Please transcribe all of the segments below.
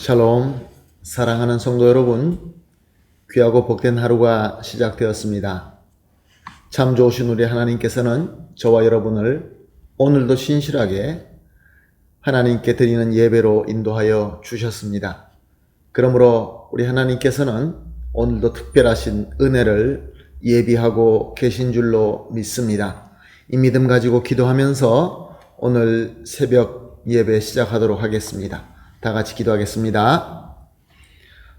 샬롬, 사랑하는 성도 여러분, 귀하고 복된 하루가 시작되었습니다. 참 좋으신 우리 하나님께서는 저와 여러분을 오늘도 신실하게 하나님께 드리는 예배로 인도하여 주셨습니다. 그러므로 우리 하나님께서는 오늘도 특별하신 은혜를 예비하고 계신 줄로 믿습니다. 이 믿음 가지고 기도하면서 오늘 새벽 예배 시작하도록 하겠습니다. 다 같이 기도하겠습니다.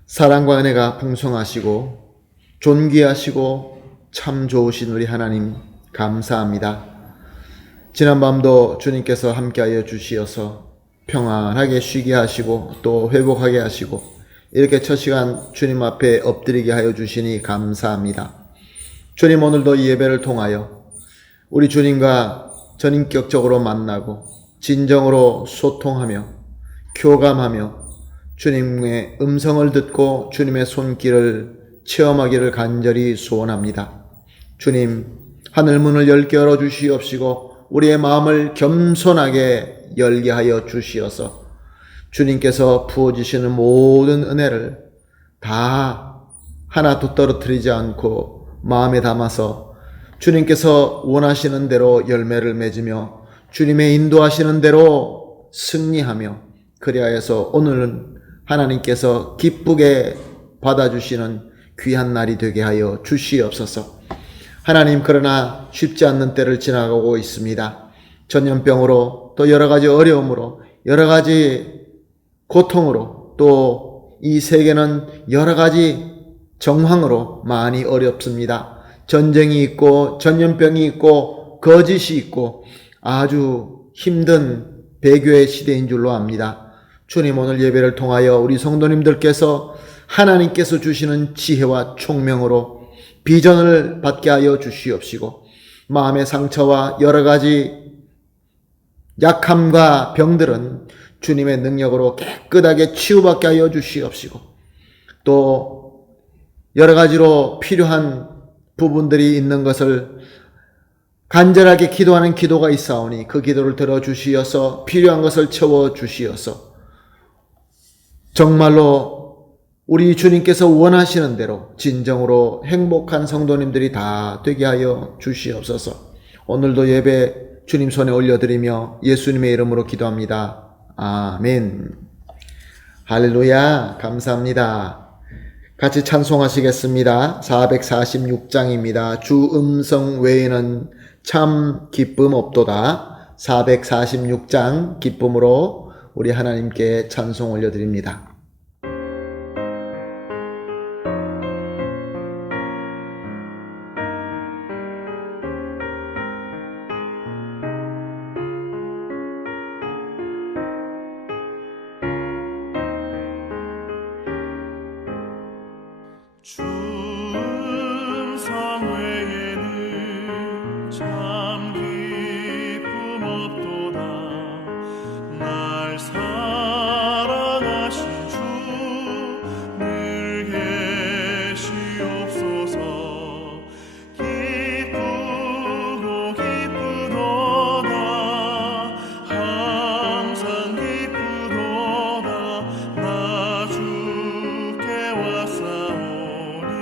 사랑과 은혜가 풍성하시고 존귀하시고 참 좋으신 우리 하나님 감사합니다. 지난밤도 주님께서 함께하여 주시어서 평안하게 쉬게 하시고 또 회복하게 하시고 이렇게 첫 시간 주님 앞에 엎드리게 하여 주시니 감사합니다. 주님, 오늘도 이 예배를 통하여 우리 주님과 전인격적으로 만나고 진정으로 소통하며 교감하며 주님의 음성을 듣고 주님의 손길을 체험하기를 간절히 소원합니다. 주님, 하늘문을 열게 열어주시옵시고 우리의 마음을 겸손하게 열게 하여 주시어서 주님께서 부어주시는 모든 은혜를 다 하나도 떨어뜨리지 않고 마음에 담아서 주님께서 원하시는 대로 열매를 맺으며 주님의 인도하시는 대로 승리하며 그리하여서 오늘은 하나님께서 기쁘게 받아주시는 귀한 날이 되게 하여 주시옵소서. 하나님, 그러나 쉽지 않는 때를 지나가고 있습니다. 전염병으로 또 여러 가지 어려움으로 여러 가지 고통으로 또 이 세계는 여러 가지 정황으로 많이 어렵습니다. 전쟁이 있고 전염병이 있고 거짓이 있고 아주 힘든 배교의 시대인 줄로 압니다. 주님, 오늘 예배를 통하여 우리 성도님들께서 하나님께서 주시는 지혜와 총명으로 비전을 받게 하여 주시옵시고 마음의 상처와 여러 가지 약함과 병들은 주님의 능력으로 깨끗하게 치유받게 하여 주시옵시고 또 여러 가지로 필요한 부분들이 있는 것을 간절하게 기도하는 기도가 있사오니 그 기도를 들어주시어서 필요한 것을 채워주시어서 정말로 우리 주님께서 원하시는 대로 진정으로 행복한 성도님들이 다 되게 하여 주시옵소서. 오늘도 예배 주님 손에 올려드리며 예수님의 이름으로 기도합니다. 아멘. 할렐루야. 감사합니다. 같이 찬송하시겠습니다. 446장입니다. 주 음성 외에는 참 기쁨 없도다. 446장 기쁨으로 우리 하나님께 찬송 올려드립니다. 주 음성 외에는 참 기쁨 없도다. 날 사랑하신 주 늘 계시옵소서. 기쁘고 기쁘도다. 항상 기쁘도다. 나 주께 왔사오니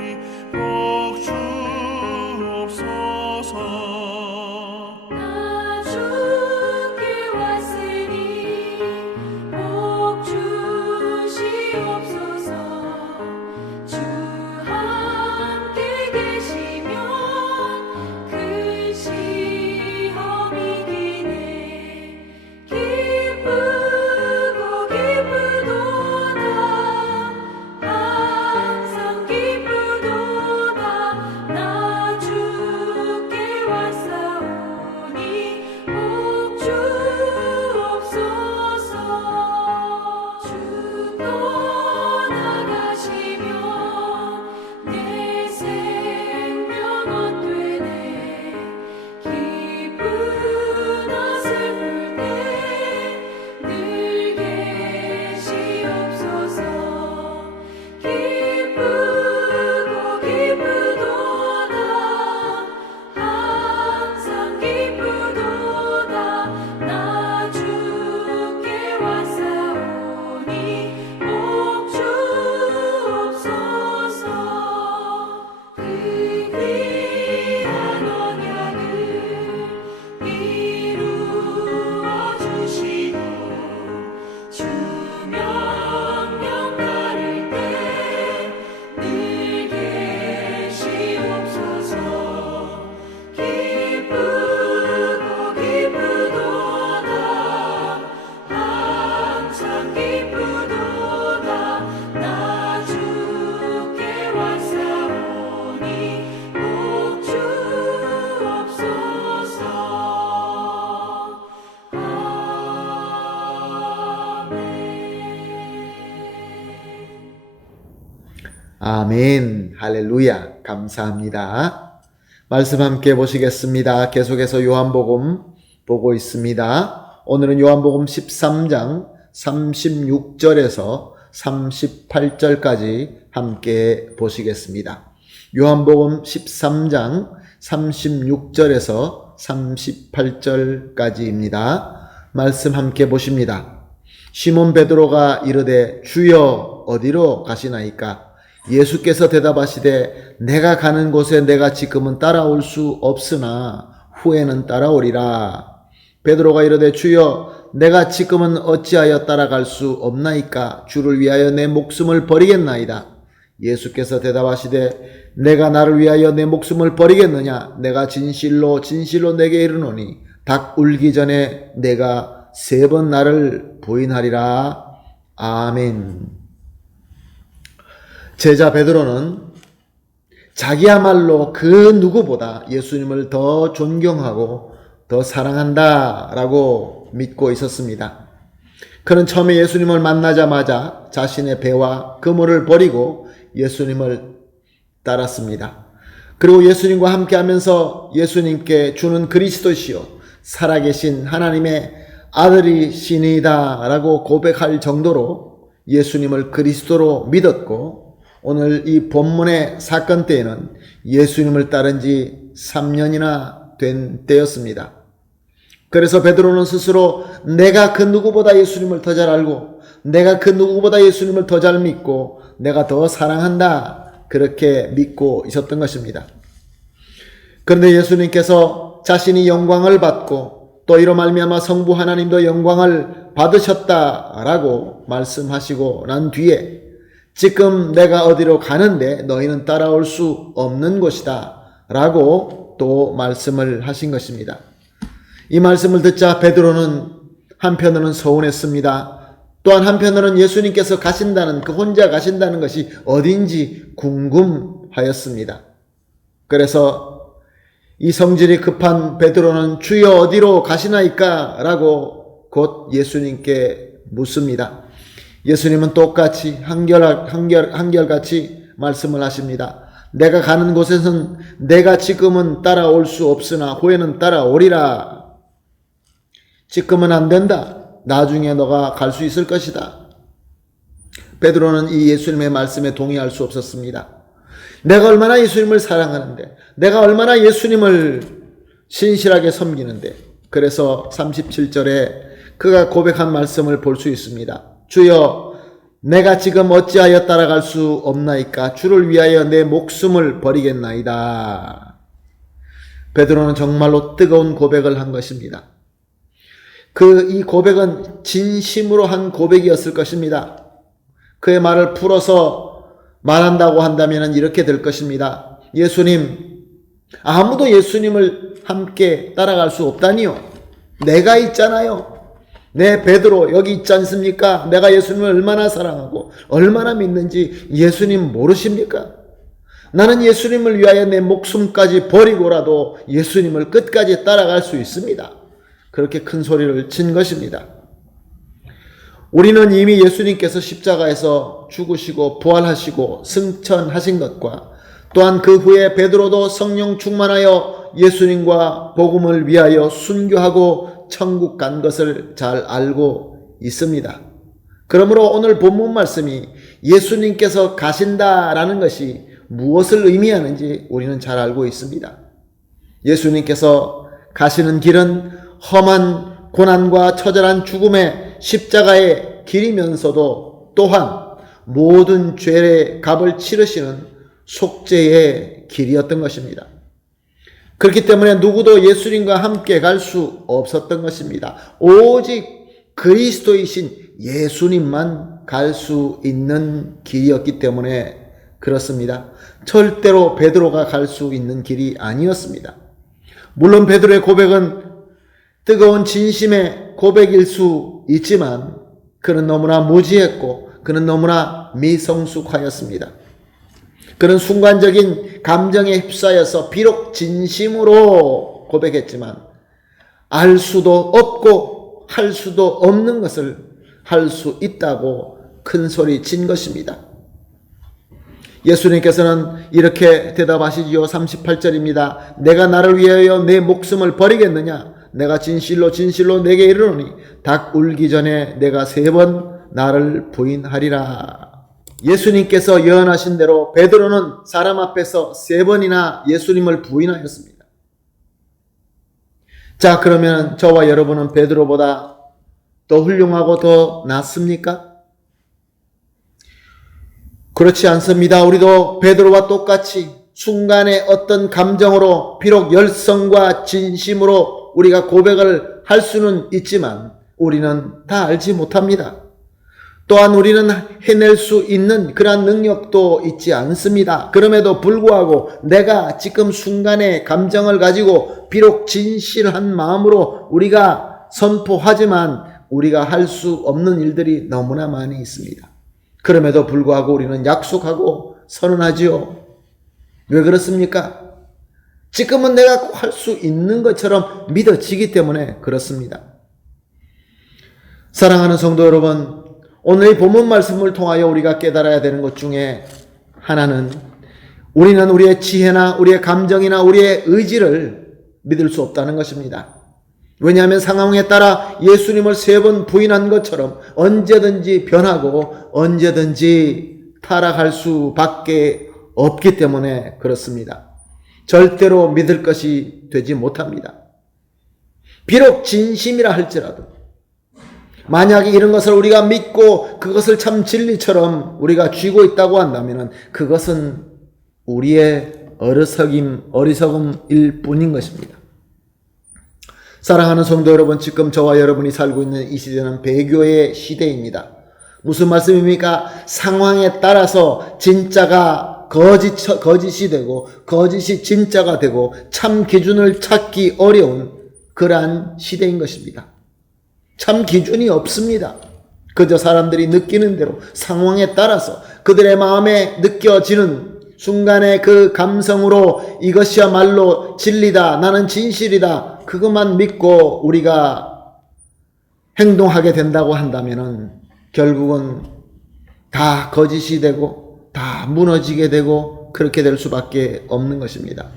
아멘. 할렐루야. 감사합니다. 말씀 함께 보시겠습니다. 계속해서 요한복음 보고 있습니다. 오늘은 요한복음 13장 36절에서 38절까지 함께 보시겠습니다. 요한복음 13장 36절에서 38절까지입니다. 말씀 함께 보십니다. 시몬 베드로가 이르되 주여 어디로 가시나이까? 예수께서 대답하시되 내가 가는 곳에 내가 지금은 따라올 수 없으나 후에는 따라오리라. 베드로가 이르되 주여 내가 지금은 어찌하여 따라갈 수 없나이까? 주를 위하여 내 목숨을 버리겠나이다. 예수께서 대답하시되 내가 나를 위하여 내 목숨을 버리겠느냐? 내가 진실로 진실로 내게 이르노니 닭 울기 전에 내가 3번 나를 부인하리라. 아멘. 제자 베드로는 자기야말로 그 누구보다 예수님을 더 존경하고 더 사랑한다 라고 믿고 있었습니다. 그는 처음에 예수님을 만나자마자 자신의 배와 그물을 버리고 예수님을 따랐습니다. 그리고 예수님과 함께 하면서 예수님께 주는 그리스도시요 살아계신 하나님의 아들이시니이다 라고 고백할 정도로 예수님을 그리스도로 믿었고, 오늘 이 본문의 사건 때에는 예수님을 따른 지 3년이나 된 때였습니다. 그래서 베드로는 스스로 내가 그 누구보다 예수님을 더 잘 알고 내가 그 누구보다 예수님을 더 잘 믿고 내가 더 사랑한다 그렇게 믿고 있었던 것입니다. 그런데 예수님께서 자신이 영광을 받고 또 이로 말미암아 성부 하나님도 영광을 받으셨다라고 말씀하시고 난 뒤에 지금 내가 어디로 가는데 너희는 따라올 수 없는 곳이다 라고 또 말씀을 하신 것입니다. 이 말씀을 듣자 베드로는 한편으로는 서운했습니다. 또한 한편으로는 예수님께서 가신다는 그 혼자 가신다는 것이 어딘지 궁금하였습니다. 그래서 이 성질이 급한 베드로는 주여 어디로 가시나이까? 라고 곧 예수님께 묻습니다. 예수님은 똑같이 한결같이 말씀을 하십니다. 내가 가는 곳에서는 내가 지금은 따라올 수 없으나 후에는 따라오리라. 지금은 안 된다. 나중에 너가 갈 수 있을 것이다. 베드로는 이 예수님의 말씀에 동의할 수 없었습니다. 내가 얼마나 예수님을 사랑하는데, 내가 얼마나 예수님을 신실하게 섬기는데, 그래서 37절에 그가 고백한 말씀을 볼 수 있습니다. 주여 내가 지금 어찌하여 따라갈 수 없나이까? 주를 위하여 내 목숨을 버리겠나이다. 베드로는 정말로 뜨거운 고백을 한 것입니다. 이 고백은 진심으로 한 고백이었을 것입니다. 그의 말을 풀어서 말한다고 한다면 이렇게 될 것입니다. 예수님, 아무도 예수님을 함께 따라갈 수 없다니요. 내가 있잖아요. 내 베드로 여기 있지 않습니까? 내가 예수님을 얼마나 사랑하고 얼마나 믿는지 예수님 모르십니까? 나는 예수님을 위하여 내 목숨까지 버리고라도 예수님을 끝까지 따라갈 수 있습니다. 그렇게 큰 소리를 친 것입니다. 우리는 이미 예수님께서 십자가에서 죽으시고 부활하시고 승천하신 것과 또한 그 후에 베드로도 성령 충만하여 예수님과 복음을 위하여 순교하고 천국 간 것을 잘 알고 있습니다. 그러므로 오늘 본문 말씀이 예수님께서 가신다라는 것이 무엇을 의미하는지 우리는 잘 알고 있습니다. 예수님께서 가시는 길은 험한 고난과 처절한 죽음의 십자가의 길이면서도 또한 모든 죄의 값을 치르시는 속죄의 길이었던 것입니다. 그렇기 때문에 누구도 예수님과 함께 갈 수 없었던 것입니다. 오직 그리스도이신 예수님만 갈 수 있는 길이었기 때문에 그렇습니다. 절대로 베드로가 갈 수 있는 길이 아니었습니다. 물론 베드로의 고백은 뜨거운 진심의 고백일 수 있지만 그는 너무나 무지했고 그는 너무나 미성숙하였습니다. 그는 순간적인 감정에 휩싸여서 비록 진심으로 고백했지만 알 수도 없고 할 수도 없는 것을 할 수 있다고 큰 소리 친 것입니다. 예수님께서는 이렇게 대답하시지요. 38절입니다. 내가 나를 위하여 내 목숨을 버리겠느냐? 내가 진실로 진실로 내게 이르노니 닭 울기 전에 내가 3번 나를 부인하리라. 예수님께서 예언하신 대로 베드로는 사람 앞에서 3번이나 예수님을 부인하였습니다. 자, 그러면 저와 여러분은 베드로보다 더 훌륭하고 더 낫습니까? 그렇지 않습니다. 우리도 베드로와 똑같이 순간의 어떤 감정으로 비록 열성과 진심으로 우리가 고백을 할 수는 있지만 우리는 다 알지 못합니다. 또한 우리는 해낼 수 있는 그러한 능력도 있지 않습니다. 그럼에도 불구하고 내가 지금 순간의 감정을 가지고 비록 진실한 마음으로 우리가 선포하지만 우리가 할 수 없는 일들이 너무나 많이 있습니다. 그럼에도 불구하고 우리는 약속하고 선언하지요. 왜 그렇습니까? 지금은 내가 할 수 있는 것처럼 믿어지기 때문에 그렇습니다. 사랑하는 성도 여러분, 오늘 이 본문 말씀을 통하여 우리가 깨달아야 되는 것 중에 하나는 우리는 우리의 지혜나 우리의 감정이나 우리의 의지를 믿을 수 없다는 것입니다. 왜냐하면 상황에 따라 예수님을 3번 부인한 것처럼 언제든지 변하고 언제든지 타락할 수밖에 없기 때문에 그렇습니다. 절대로 믿을 것이 되지 못합니다. 비록 진심이라 할지라도 만약에 이런 것을 우리가 믿고 그것을 참 진리처럼 우리가 쥐고 있다고 한다면 그것은 우리의 어리석음일 뿐인 것입니다. 사랑하는 성도 여러분, 지금 저와 여러분이 살고 있는 이 시대는 배교의 시대입니다. 무슨 말씀입니까? 상황에 따라서 진짜가 거짓이 되고 거짓이 진짜가 되고 참 기준을 찾기 어려운 그러한 시대인 것입니다. 참 기준이 없습니다. 그저 사람들이 느끼는 대로 상황에 따라서 그들의 마음에 느껴지는 순간의 그 감성으로 이것이야말로 진리다, 나는 진실이다, 그것만 믿고 우리가 행동하게 된다고 한다면은 결국은 다 거짓이 되고 다 무너지게 되고 그렇게 될 수밖에 없는 것입니다.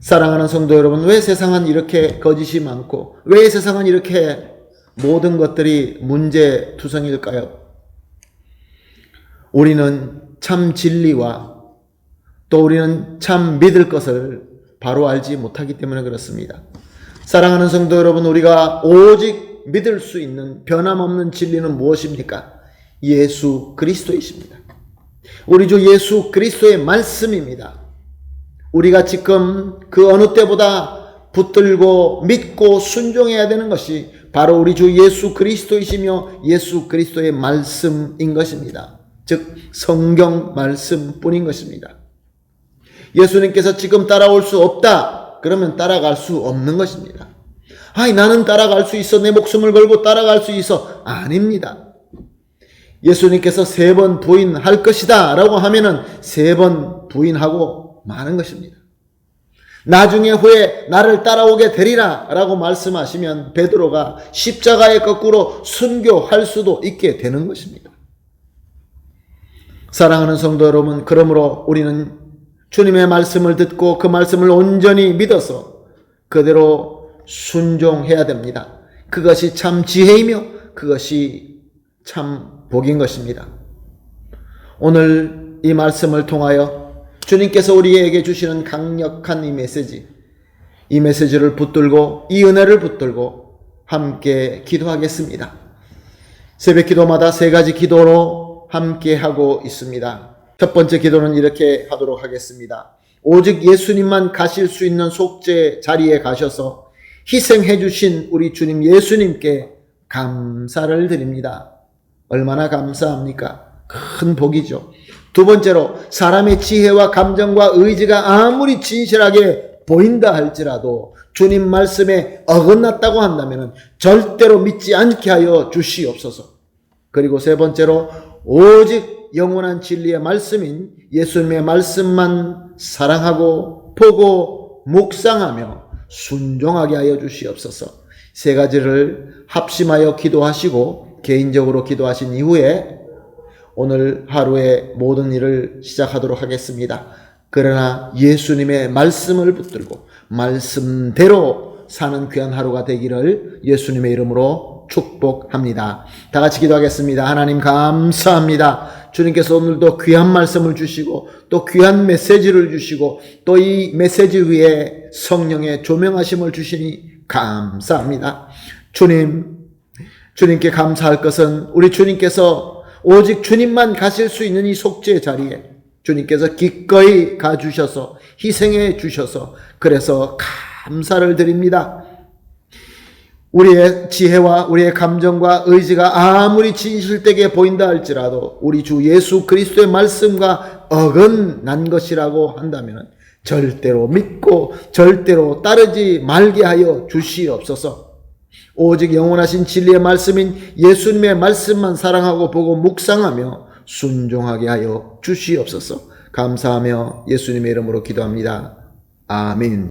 사랑하는 성도 여러분, 왜 세상은 이렇게 거짓이 많고 왜 세상은 이렇게 모든 것들이 문제투성일까요? 우리는 참 진리와 또 우리는 참 믿을 것을 바로 알지 못하기 때문에 그렇습니다. 사랑하는 성도 여러분, 우리가 오직 믿을 수 있는 변함없는 진리는 무엇입니까? 예수 그리스도이십니다. 우리 주 예수 그리스도의 말씀입니다. 우리가 지금 그 어느 때보다 붙들고 믿고 순종해야 되는 것이 바로 우리 주 예수 그리스도이시며 예수 그리스도의 말씀인 것입니다. 즉 성경 말씀뿐인 것입니다. 예수님께서 지금 따라올 수 없다 그러면 따라갈 수 없는 것입니다. 아니, 나는 따라갈 수 있어, 내 목숨을 걸고 따라갈 수 있어. 아닙니다. 예수님께서 3번 부인할 것이다 라고 하면은 3번 부인하고 마는 것입니다. 나중에 후에 나를 따라오게 되리라 라고 말씀하시면 베드로가 십자가에 거꾸로 순교할 수도 있게 되는 것입니다. 사랑하는 성도 여러분, 그러므로 우리는 주님의 말씀을 듣고 그 말씀을 온전히 믿어서 그대로 순종해야 됩니다. 그것이 참 지혜이며 그것이 참 복인 것입니다. 오늘 이 말씀을 통하여 주님께서 우리에게 주시는 강력한 이 메시지를 붙들고 이 은혜를 붙들고 함께 기도하겠습니다. 새벽 기도마다 3가지 기도로 함께 하고 있습니다. 첫 번째 기도는 이렇게 하도록 하겠습니다. 오직 예수님만 가실 수 있는 속죄 자리에 가셔서 희생해 주신 우리 주님 예수님께 감사를 드립니다. 얼마나 감사합니까? 큰 복이죠. 두 번째로 사람의 지혜와 감정과 의지가 아무리 진실하게 보인다 할지라도 주님 말씀에 어긋났다고 한다면 절대로 믿지 않게 하여 주시옵소서. 그리고 세 번째로 오직 영원한 진리의 말씀인 예수님의 말씀만 사랑하고 보고 묵상하며 순종하게 하여 주시옵소서. 3가지를 합심하여 기도하시고 개인적으로 기도하신 이후에 오늘 하루의 모든 일을 시작하도록 하겠습니다. 그러나 예수님의 말씀을 붙들고 말씀대로 사는 귀한 하루가 되기를 예수님의 이름으로 축복합니다. 다 같이 기도하겠습니다. 하나님 감사합니다. 주님께서 오늘도 귀한 말씀을 주시고 또 귀한 메시지를 주시고 또 이 메시지 위에 성령의 조명하심을 주시니 감사합니다. 주님께 감사할 것은 우리 주님께서 오직 주님만 가실 수 있는 이 속죄의 자리에 주님께서 기꺼이 가주셔서 희생해 주셔서 그래서 감사를 드립니다. 우리의 지혜와 우리의 감정과 의지가 아무리 진실되게 보인다 할지라도 우리 주 예수 그리스도의 말씀과 어긋난 것이라고 한다면 절대로 믿고 절대로 따르지 말게 하여 주시옵소서. 오직 영원하신 진리의 말씀인 예수님의 말씀만 사랑하고 보고 묵상하며 순종하게 하여 주시옵소서. 감사하며 예수님의 이름으로 기도합니다. 아멘.